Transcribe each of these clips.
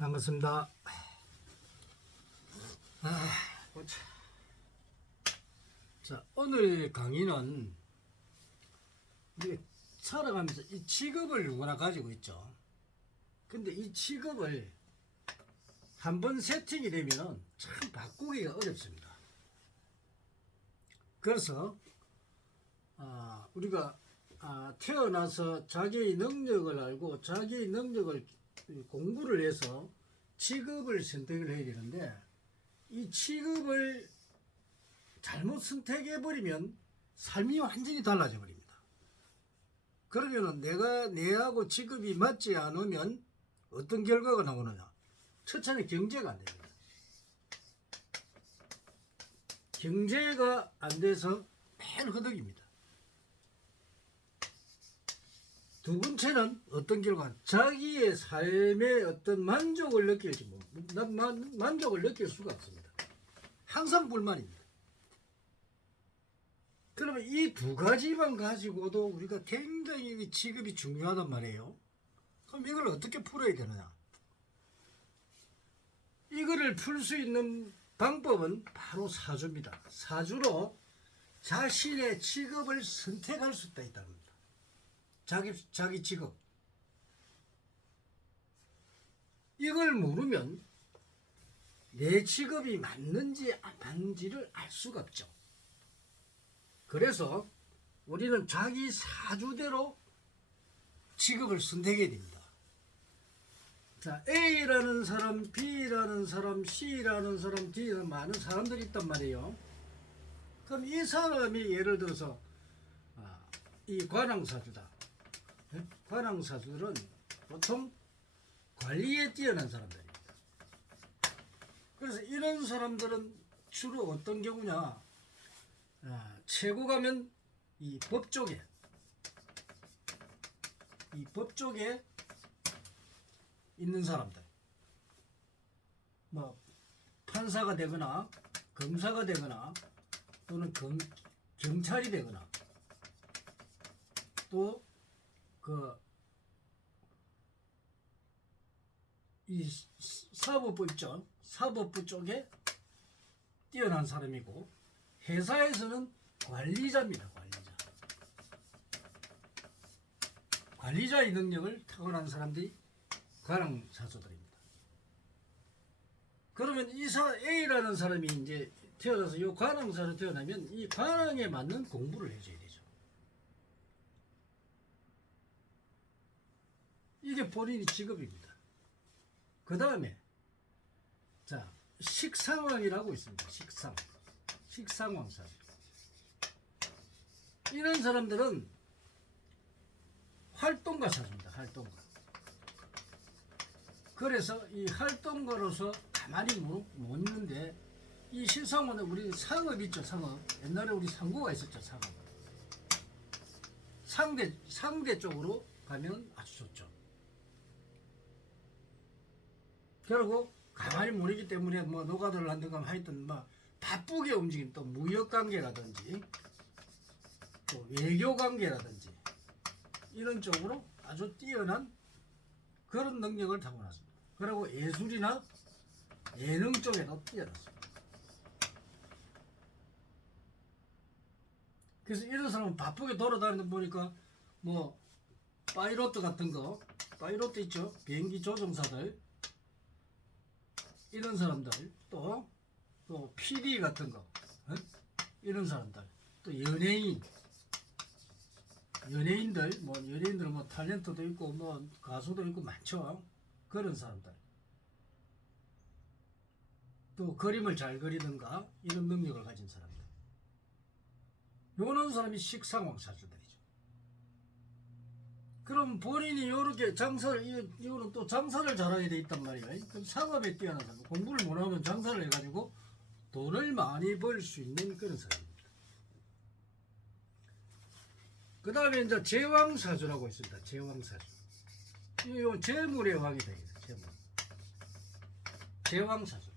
반갑습니다. 자, 오늘 강의는 우리가 살아가면서 이 직업을 누구나 가지고 있죠. 근데 이 직업을 한번 세팅이 되면 참 바꾸기가 어렵습니다. 그래서 우리가 태어나서 자기의 능력을 알고 자기의 능력을 공부를 해서 직업을 선택을 해야 되는데, 이 직업을 잘못 선택해버리면 삶이 완전히 달라져 버립니다. 그러면은 내하고 직업이 맞지 않으면 어떤 결과가 나오느냐? 첫째는 경제가 안 됩니다. 경제가 안 돼서 맨 허덕입니다. 두 번째는 어떤 결과? 자기의 삶의 어떤 만족을 느낄지 만족을 느낄 수가 없습니다. 항상 불만입니다. 그러면 이 두 가지만 가지고도 우리가 굉장히 직업이 중요하단 말이에요. 그럼 이걸 어떻게 풀어야 되느냐? 이거를 풀 수 있는 방법은 바로 사주입니다. 사주로 자신의 직업을 선택할 수 있다는 겁니다. 자기 직업. 이걸 모르면 내 직업이 맞는지 안 맞는지를 알 수가 없죠. 그래서 우리는 자기 사주대로 직업을 선택해야 됩니다. 자, A라는 사람, B라는 사람, C라는 사람, D라는 많은 사람들이 있단 말이에요. 그럼 이 사람이 예를 들어서 이 관왕사주다. 관왕사주들은 보통 관리에 뛰어난 사람들입니다. 그래서 이런 사람들은 주로 어떤 경우냐? 최고 가면 이 법 쪽에 있는 사람들, 뭐 판사가 되거나 검사가 되거나 또는 경찰이 되거나 또 이 사법부 있죠. 사법부 쪽에 뛰어난 사람이고, 회사에서는 관리자입니다. 관리자의 능력을 타고난 사람들이 관왕사주들입니다. 그러면 이 A라는 사람이 이제 태어나서 이 관왕사로 태어나면 이 관왕에 맞는 공부를 해줘야 되죠. 이게 본인의 직업입니다. 그 다음에 식상왕이라고 있습니다. 식상왕사주. 이런 사람들은 활동가 사주입니다. 활동가. 그래서 이 활동가로서 가만히 못 있는데, 이 식상왕은 우리 상업 있죠. 상업. 옛날에 우리 상고가 있었죠. 상대 쪽으로 가면 아주 좋죠. 그리고 가만히 못 있기 때문에 뭐 노가다를 한다거나 하여튼 바쁘게 움직인 또 무역관계라든지 또 외교관계라든지 이런 쪽으로 아주 뛰어난 그런 능력을 타고났습니다. 그리고 예술이나 예능 쪽에도 뛰어났습니다. 그래서 이런 사람은 바쁘게 돌아다니는 거 보니까 뭐 파이로트 같은 거, 파이로트 있죠. 비행기 조종사들, 이런 사람들, 또 PD 같은 거, 이런 사람들, 또 연예인들은 뭐 탤런트도 있고 뭐 가수도 있고 많죠. 그런 사람들, 또 그림을 잘 그리든가 이런 능력을 가진 사람들, 요런 사람이 식상왕사주들이죠. 그럼 본인이 이렇게 이거는 또 장사를 잘하게 돼 있단 말이에요. 그럼 상업에 뛰어난 사람, 공부를 못하면 장사를 해가지고 돈을 많이 벌 수 있는 그런 사람입니다. 그 다음에 이제 제왕사주라고 있습니다. 제왕사주. 이 재물의 왕이 되겠죠. 제왕사주.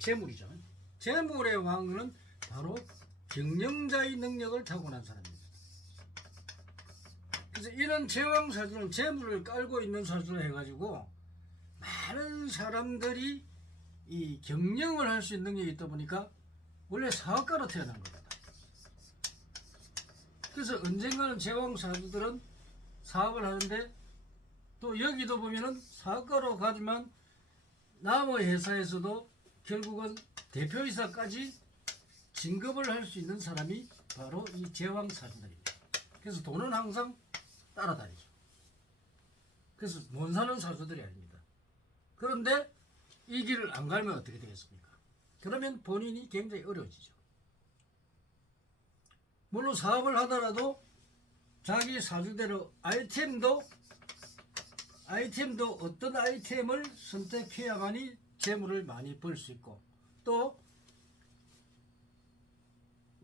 재물이죠. 재물의 왕은 바로 경영자의 능력을 타고난 사람입니다. 그래서 이런 제왕사주는 재물을 깔고 있는 사주를 해가지고 많은 사람들이 이 경영을 할 수 있는 능력이 있다 보니까 원래 사업가로 태어난 겁니다. 그래서 언젠가는 제왕 사주들은 사업을 하는데 또 여기도 보면은 사업가로 가지만 남의 회사에서도 결국은 대표이사까지 진급을 할 수 있는 사람이 바로 이 제왕 사주들입니다. 그래서 돈은 항상 따라다니죠. 그래서 못 사는 사주들이 아닙니다. 그런데 이 길을 안 가면 어떻게 되겠습니까? 그러면 본인이 굉장히 어려워지죠. 물론 사업을 하더라도 자기 사주대로 아이템도 어떤 아이템을 선택해야만이 재물을 많이 벌 수 있고 또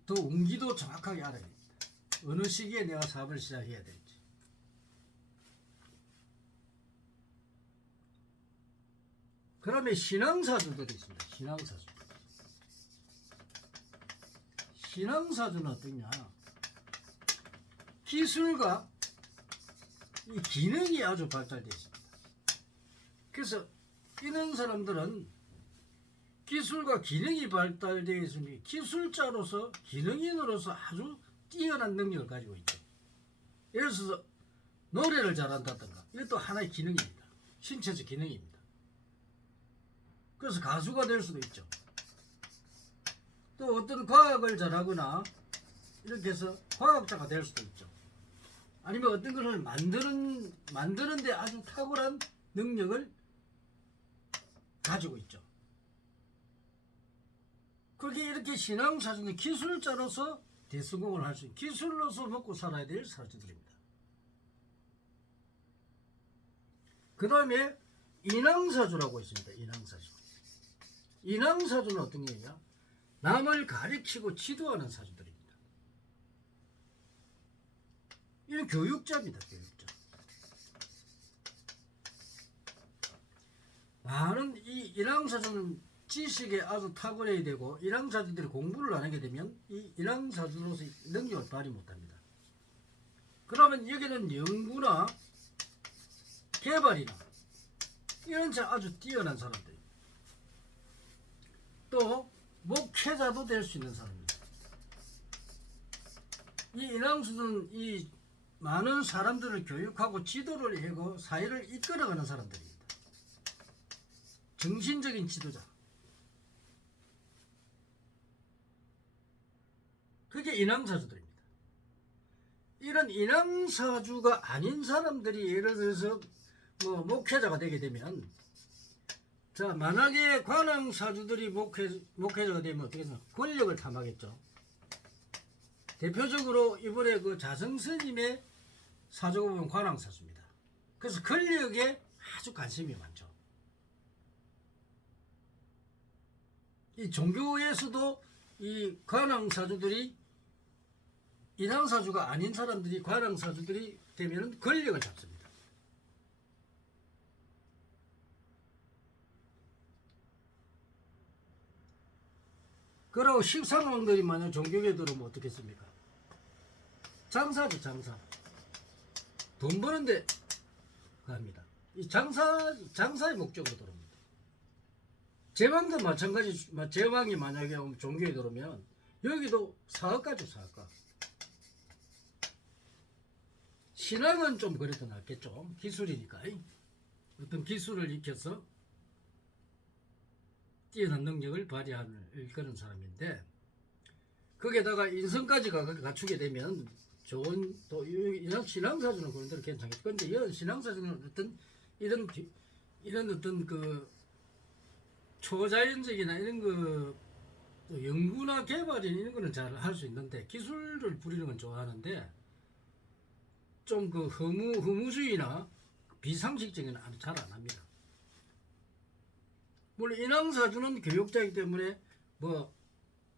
운기도 정확하게 알아야 됩니다. 어느 시기에 내가 사업을 시작해야 될지. 그다음에 신앙사주들이 있습니다. 신앙사주는 어떠냐? 기술과 이 기능이 아주 발달되어 있습니다. 그래서 이런 사람들은 기술과 기능이 발달되어 있으니 기술자로서 기능인으로서 아주 뛰어난 능력을 가지고 있죠. 예를 들어서 노래를 잘한다든가 이것도 하나의 기능입니다. 신체적 기능입니다. 그래서 가수가 될 수도 있죠. 또 어떤 과학을 잘하거나 이렇게 해서 과학자가 될 수도 있죠. 아니면 어떤 것을 만드는데 아주 탁월한 능력을 가지고 있죠. 그렇게 이렇게 신앙사주는 기술자로서 대성공을 할 수 있는 기술로서 먹고 살아야 될 사주들입니다. 그 다음에 인왕사주라고 있습니다. 인왕사주는 어떤 게냐? 남을 가르치고 지도하는 사주들입니다. 이는 교육자입니다. 교육자. 많은 이 인왕사주는 지식에 아주 탁월해야 되고 인왕사주들이 공부를 안 하게 되면 이 인왕사주로서 능력을 발휘 못합니다. 그러면 여기는 연구나 개발이나 이런 아주 뛰어난 사람들 또 목회자도 될 수 있는 사람입니다. 이 인왕수는 이 많은 사람들을 교육하고 지도를 하고 사회를 이끌어가는 사람들입니다. 정신적인 지도자. 그게 인왕사주들입니다. 이런 인왕사주가 아닌 사람들이 예를 들어서 목회자가 되게 되면 자 만약에 관왕사주들이 목회자가 되면 어떻게 되나 권력을 탐하겠죠. 대표적으로 이번에 그 자성스님의 사주가 보면 관왕사주입니다. 그래서 권력에 아주 관심이 많죠. 이 종교에서도 이 관왕사주들이 인왕사주가 아닌 사람들이 관왕사주들이 되면 권력을 잡습니다. 그리고 십상왕들이 만약 종교에 들어오면 어떻겠습니까? 장사죠, 장사. 돈 버는데 갑니다. 이 장사의 목적으로 들어옵니다. 제왕도 마찬가지, 제왕이 만약에 종교에 들어오면 여기도 사업가죠, 사업가. 신앙은 좀 그래도 낫겠죠. 기술이니까. 어떤 기술을 익혀서 뛰어난 능력을 발휘하는 그런 사람인데 거기에다가 인성까지 갖추게 되면 좋은 또 이런 신앙사주는 그런 대로 괜찮겠죠. 그런데 이런 신앙사주는 어떤 이런 어떤 그 초자연적이나 이런 그 연구나 개발이나 이런 거는 잘 할 수 있는데 기술을 부리는 건 좋아하는데 좀 그 허무주의나 비상식적인 건 잘 안 합니다. 물론 인왕사주는 교육자이기 때문에 뭐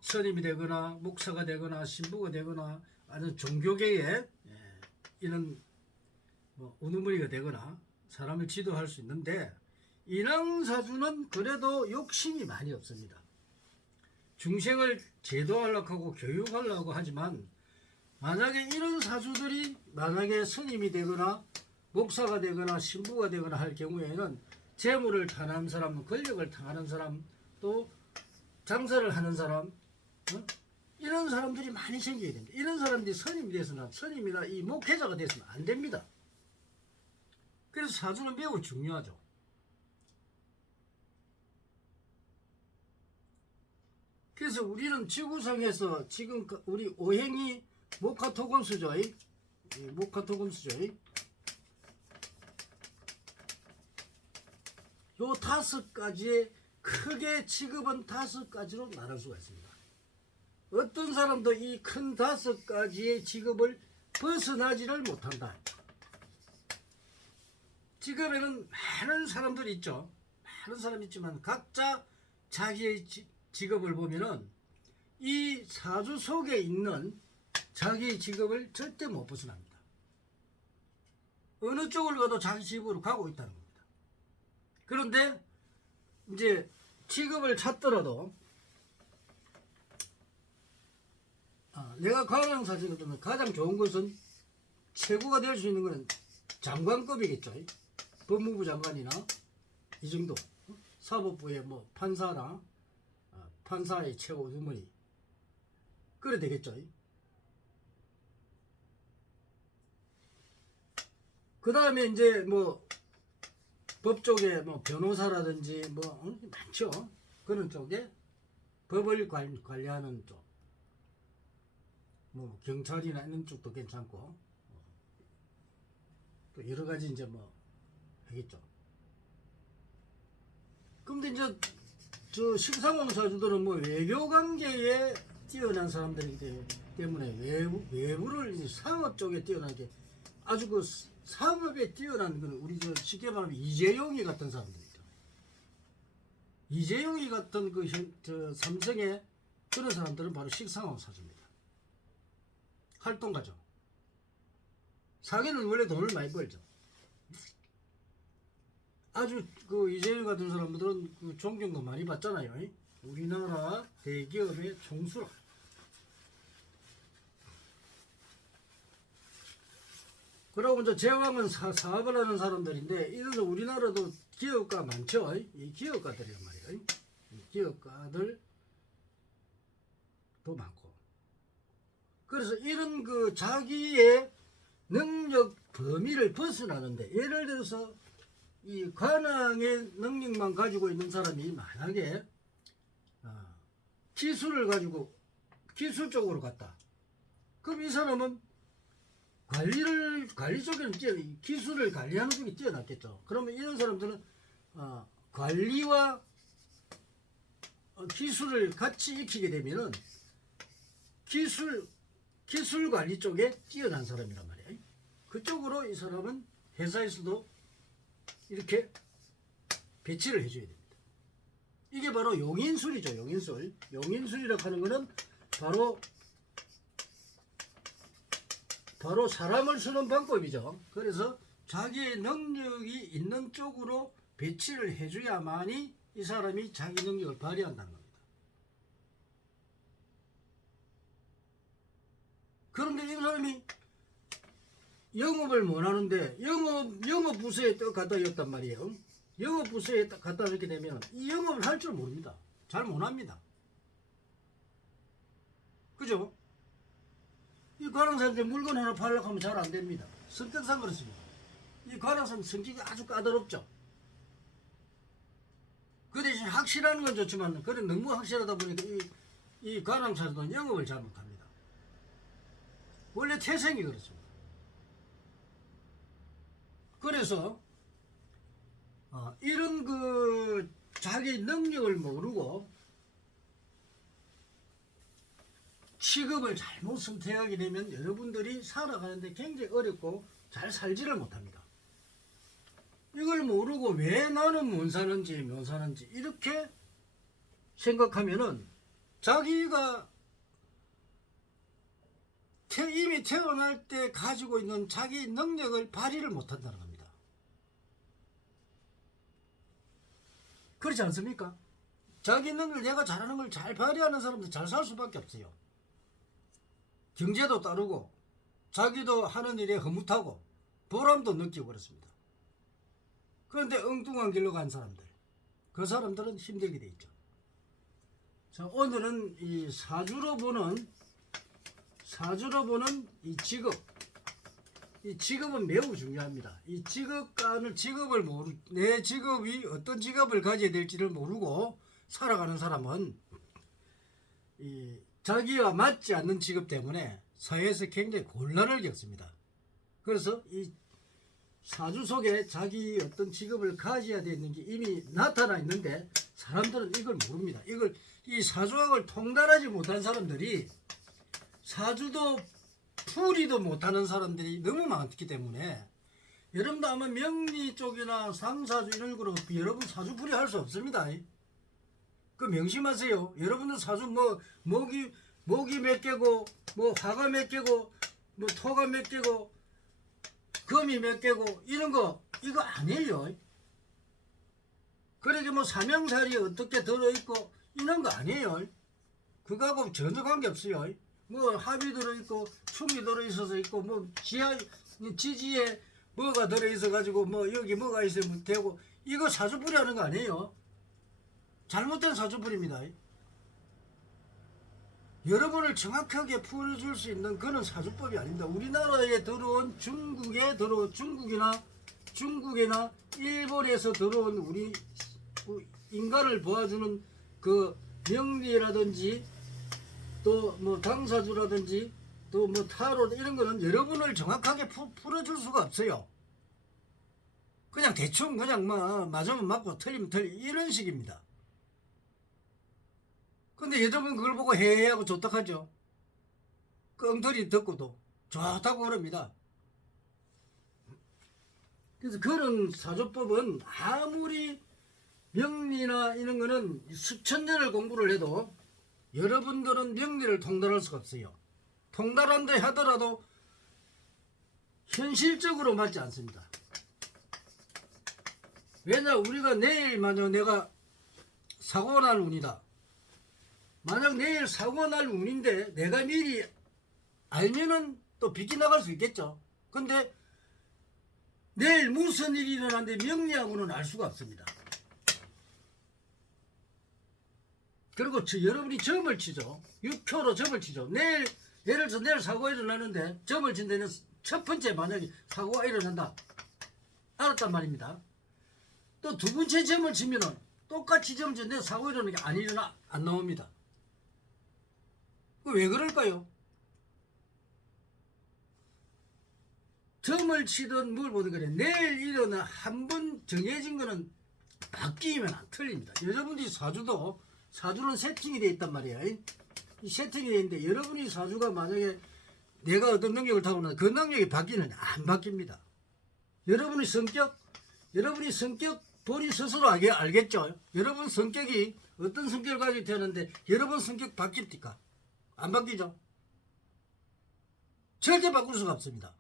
선임이 되거나 목사가 되거나 신부가 되거나 아니면 종교계에 이런 뭐 우두머리가 되거나 사람을 지도할 수 있는데 인왕사주는 그래도 욕심이 많이 없습니다. 중생을 제도하려고 하고 교육하려고 하지만 만약에 이런 사주들이 만약에 스님이 되거나 목사가 되거나 신부가 되거나 할 경우에는 재물을 탐하는 사람, 권력을 탐하는 사람, 또 장사를 하는 사람, 이런 사람들이 많이 생겨야 됩니다. 이런 사람들이 선임이 돼서는 선임이나 이 목회자가 돼서는 안 됩니다. 그래서 사주는 매우 중요하죠. 그래서 우리는 지구상에서 지금 우리 오행이 목화토금수죠. 목화토금수죠. 요 5가지의 크게 직업은 5가지로 나눌 수가 있습니다. 어떤 사람도 이 큰 5가지의 직업을 벗어나지를 못한다. 직업에는 많은 사람들이 있죠. 많은 사람이 있지만 각자 자기의 직업을 보면은 이 사주 속에 있는 자기의 직업을 절대 못 벗어납니다. 어느 쪽을 가도 자기 직업으로 가고 있다는 겁니다. 그런데 이제 직업을 찾더라도 내가 관양사직을 가장 좋은 것은 최고가 될 수 있는 것은 장관급이겠죠. 법무부 장관이나 이 정도. 사법부의 뭐 판사나 판사의 최고 주머니 그래 되겠죠. 그 다음에 이제 뭐 법쪽에 뭐 변호사라든지 뭐 많죠. 그런 쪽에 법을 관리하는 쪽, 뭐 경찰이나 이런 쪽도 괜찮고 또 여러 가지 이제 뭐 하겠죠. 근데 이제 저 식상공사주들은 뭐 외교 관계에 뛰어난 사람들이기 때문에 외부를 이제 상업 쪽에 뛰어나게 아주 그 상업에 뛰어난 그 우리 저 쉽게 말하면 이재용이 같은 사람들이죠. 이재용이 같은 저 삼성의 그런 사람들은 바로 식상공사주입니다. 활동가죠. 사기는 원래 돈을 많이 벌죠. 아주 그 이재용 같은 사람들은 그 존경도 많이 받잖아요. 우리나라 대기업의 총수라. 그러고 이제 제왕은 사업을 하는 사람들인데 이런 우리나라도 기업가 많죠. 이 기업가들이란 말이에요. 이 기업가들도 많고. 그래서 이런 그 자기의 능력 범위를 벗어나는데 예를 들어서 이 관왕의 능력만 가지고 있는 사람이 만약에 기술을 가지고 기술 쪽으로 갔다. 그럼 이 사람은 관리 쪽에는 기술을 관리하는 쪽이 뛰어났겠죠. 그러면 이런 사람들은 관리와 기술을 같이 익히게 되면은 기술 관리 쪽에 뛰어난 사람이란 말이에요. 그쪽으로 이 사람은 회사에서도 이렇게 배치를 해줘야 됩니다. 이게 바로 용인술이죠. 용인술이라고 하는 것은 바로 사람을 쓰는 방법이죠. 그래서 자기의 능력이 있는 쪽으로 배치를 해줘야만이 이 사람이 자기 능력을 발휘한다는 겁니다. 그런데 이 사람이 영업을 못 하는데 영업 부서에 딱 갖다 줬단 말이에요. 영업 부서에 딱 갖다 줬게 되면 이 영업을 할 줄 모릅니다. 잘 못 합니다. 그죠? 이 관왕사한테 물건 하나 팔려고 하면 잘 안 됩니다. 성격상 그렇습니다. 이 관왕사는 성격이 아주 까다롭죠. 그 대신 확실한 건 좋지만 그래 너무 확실하다 보니까 이 관왕사는 영업을 잘 못합니다. 원래 태생이 그렇습니다. 그래서 이런 그 자기 능력을 모르고 직업을 잘못 선택하게 되면 여러분들이 살아가는데 굉장히 어렵고 잘 살지를 못합니다. 이걸 모르고 왜 나는 못 사는지 이렇게 생각하면은 자기가 이미 태어날 때 가지고 있는 자기 능력을 발휘를 못한다는 겁니다. 그렇지 않습니까? 자기 능력 내가 잘하는 걸 잘 발휘하는 사람들 잘 살 수밖에 없어요. 경제도 따르고 자기도 하는 일에 흐뭇하고 보람도 느끼고 그렇습니다. 그런데 엉뚱한 길로 간 사람들, 그 사람들은 힘들게 돼 있죠. 자, 오늘은 이 사주로 보는 이 직업, 이 직업은 매우 중요합니다. 이 직업을 내 직업이 어떤 직업을 가져야 될지를 모르고 살아가는 사람은 이 자기와 맞지 않는 직업 때문에 사회에서 굉장히 곤란을 겪습니다. 그래서 이 사주 속에 자기 어떤 직업을 가져야 되는 게 이미 나타나 있는데 사람들은 이걸 모릅니다. 이 사주학을 통달하지 못한 사람들이 사주도 풀이도 못하는 사람들이 너무 많기 때문에 여러분도 아마 명리 쪽이나 상사주 이런 거로 여러분 사주풀이 할 수 없습니다. 그 명심하세요. 여러분들 사주 목이 몇 개고 화가 몇 개고 토가 몇 개고 금이 몇 개고 이런 거 이거 아니에요. 그러게 사명살이 어떻게 들어있고 이런 거 아니에요. 그거하고 전혀 관계없어요. 합이 들어있고 충이 들어있어서 있고 지지에 뭐가 들어있어 가지고 여기 뭐가 있으면 되고 이거 사주풀이 하는 거 아니에요. 잘못된 사주풀입니다. 여러분을 정확하게 풀어줄 수 있는 그런 사주법이 아닙니다. 우리나라에 들어온 중국이나 일본에서 들어온 우리 인간을 보아주는 그 명리라든지 또 당사주라든지 또 타로 이런 거는 여러분을 정확하게 풀어줄 수가 없어요. 그냥 대충 그냥 맞으면 맞고 틀리면 틀리 이런 식입니다. 근데 여러분 그걸 보고 해하고 좋다 하죠. 그 엉터리 듣고도 좋다고 그럽니다. 그래서 그런 사주법은 아무리 명리나 이런 거는 수천 년을 공부를 해도 여러분들은 명리를 통달할 수가 없어요. 통달한다 하더라도 현실적으로 맞지 않습니다. 왜냐 우리가 내일 만약 내가 사고가 날 운이다. 만약 내일 사고가 날 운인데 내가 미리 알면은 또 비껴나갈 수 있겠죠. 근데 내일 무슨 일이 일어나는데 명리하고는 알 수가 없습니다. 그리고 여러분이 점을 치죠. 6표로 점을 치죠. 예를 들어서 내일 사고가 일어나는데 점을 친 데는 첫 번째 만약에 사고가 일어난다. 알았단 말입니다. 또 두 번째 점을 치면은 똑같이 점을 치는데 사고가 일어나는 게 안 나옵니다. 왜 그럴까요? 점을 치든 뭘 보든 그래. 내일 일어나 한 번 정해진 거는 바뀌면 안 틀립니다. 여러분들이 사주는 세팅이 되어 있단 말이에요. 이 세팅이 되어 있는데 여러분이 사주가 만약에 내가 어떤 능력을 타고나 그 능력이 바뀌느냐 안 바뀝니다. 여러분의 성격 본인 스스로 알겠죠. 여러분 성격이 어떤 성격을 가지고 태어났는데 여러분 성격 바뀝니까? 안 바뀌죠. 절대 바꿀 수가 없습니다.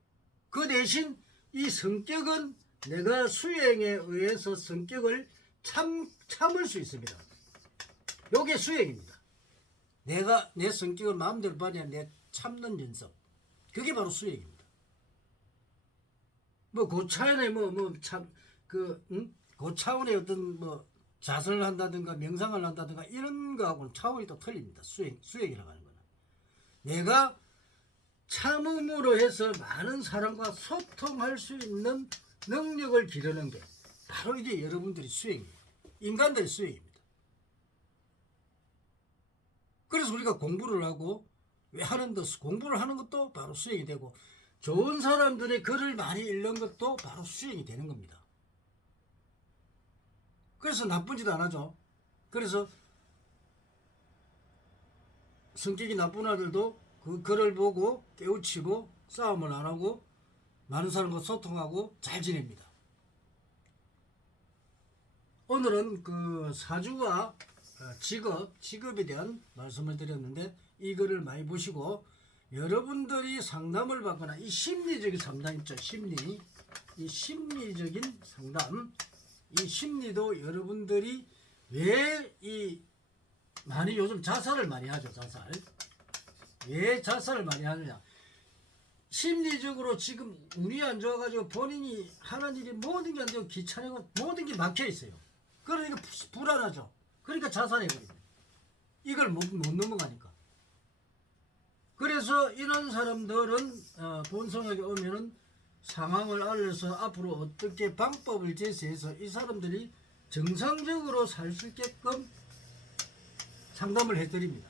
그 대신 이 성격은 내가 수행에 의해서 성격을 참을 수 있습니다. 요게 수행입니다. 내가 내 성격을 마음대로 발휘한 내 참는 연습. 그게 바로 수행입니다. 그 차원의 그 차원의 어떤 자선을 한다든가 명상을 한다든가 이런 거하고는 차원이 또 틀립니다. 수행이라고 하는 거는. 내가 참음으로 해서 많은 사람과 소통할 수 있는 능력을 기르는 게 바로 이게 여러분들이 수행이에요. 인간들의 수행입니다. 그래서 우리가 공부를 하고 공부를 하는 것도 바로 수행이 되고 좋은 사람들의 글을 많이 읽는 것도 바로 수행이 되는 겁니다. 그래서 나쁜 짓 안 하죠. 그래서 성격이 나쁜 아들도 그 글을 보고 깨우치고 싸움을 안 하고 많은 사람과 소통하고 잘 지냅니다. 오늘은 그 사주와 직업에 대한 말씀을 드렸는데 이 글을 많이 보시고 여러분들이 상담을 받거나 이 심리적인 상담 있죠. 이 심리적인 상담, 이 심리도 여러분들이 왜 많이 요즘 자살을 많이 하죠. 왜 자살을 많이 하느냐. 심리적으로 지금 운이 안 좋아가지고 본인이 하는 일이 모든 게 안 되고 귀찮고 모든 게 막혀 있어요. 그러니까 불안하죠. 그러니까 자살해버립니다. 이걸 못 넘어가니까. 그래서 이런 사람들은 본성에게 오면은 상황을 알려서 앞으로 어떻게 방법을 제시해서 이 사람들이 정상적으로 살 수 있게끔 상담을 해드립니다.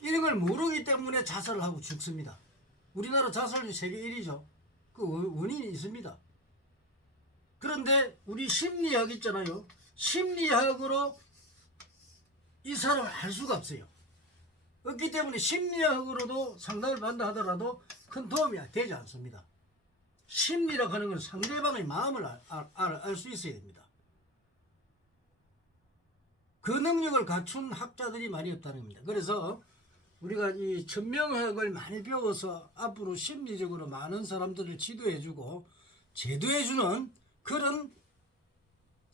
이런 걸 모르기 때문에 자살을 하고 죽습니다. 우리나라 자살률 세계 1위죠. 그 원인이 있습니다. 그런데 우리 심리학 있잖아요. 심리학으로 이 사람을 알 수가 없어요. 없기 때문에 심리학으로도 상담을 받는다 하더라도 큰 도움이 되지 않습니다. 심리라고 하는 건 상대방의 마음을 알 수 있어야 됩니다. 그 능력을 갖춘 학자들이 많이 없다는 겁니다. 그래서 우리가 이 천명학을 많이 배워서 앞으로 심리적으로 많은 사람들을 지도해주고 제도해주는 그런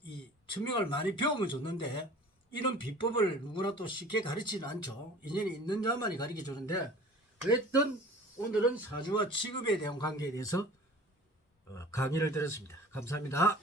이 천명학을 많이 배우면 좋는데 이런 비법을 누구나 또 쉽게 가르치지는 않죠. 인연이 있는 자만이 가르쳐 주는데 어쨌든 오늘은 사주와 직업에 대한 관계에 대해서 강의를 드렸습니다. 감사합니다.